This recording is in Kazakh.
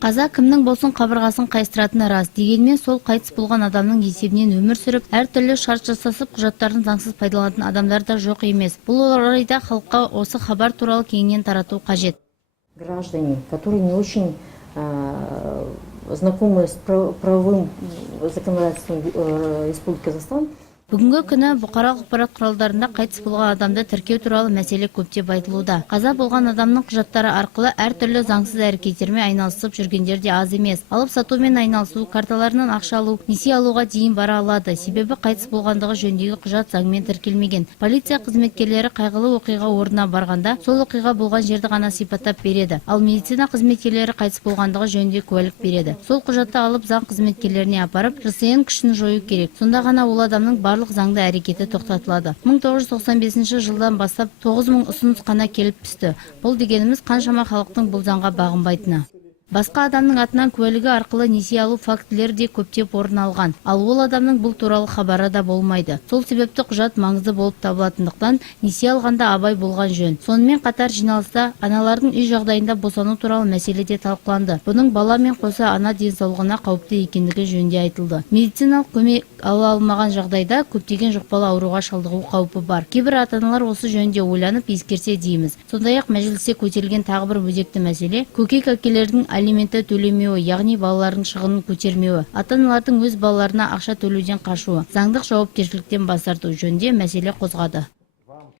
Қаза кімнің болсын қабырғасын қайыстыратыны рас. Дегенмен сол қайтыс болған адамның есебінен өмір сүріп, әртүрлі шарт жасасып, құжаттарын заңсыз пайдаланатын адамдар да жоқ емес. Бұл орайда халыққа осы хабар туралы кеңінен тарату қажет. Граждане, которые не очень знакомы с правовым законодательством Республики Казахстан, Бүгінгі күні бұқаралық ақпарат құралдарында қайтыс болған адамды тіркеу туралы мәселе көптеп айтылуда. Қаза болған адамның құжаттары арқылы әртүрлі заңсыз әрекеттермен айналысып жүргендер де аз емес. Алып сатумен айналысу, карталарынан ақша алу, несие алуға дейін бара алады. Себебі қайтыс болғандығы жөніндегі құжат заңмен тіркелмеген. Полиция қызметкерлері қайғылы оқиға орнына барғанда, сол оқиға болған жерді ғана сипаттап береді. Ал медицина қызметкерлері қайтыс болғандығы жөнінде куәлік береді. Сол құжатты алып заң қызметкерлеріне апарып, ЖСН күшін жою керек. Сонда ғана ол адамның барлық заңды әрекеті тоқтатылады. 1995 жылдан бастап 9000 ұсыныс қана келіп түсті. Бұл дегеніміз қаншама халықтың бұл заңға бағынбайтыны. Басқа адамның атынан куәлігі арқылы несие алу фактілері де көптеп орын алған. Ал ол адамның бұл туралы хабары да болмайды. Сол себепті құжат маңызды болып табылатындықтан несие алғанда абай болған жөн. Сонымен қатар жиналыста аналардың үй жағдайында босану туралы мәселе де талқыланды. Бұның баламен қоса ана денсаулығына қауіпті екендігі жөнінде айтылды. Медициналық көмек ала алмаған жағдайда көптеген жұқпалы ауруға шалдығу қаупі бар. Кейбір ата-аналар осы жөнінде ойланып ескерсе дейміз. Сондай-ақ мәжілісте көтерілген тағы бір өзекті мәселе көкек әкелердің алиментті төлемеуі, яғни балалардың шығынын көтермеуі, ата-аналардың өз балаларына ақша төлеуден қашуы, заңдық жауапкершіліктен бас тарту жөнінде мәселе қозғады.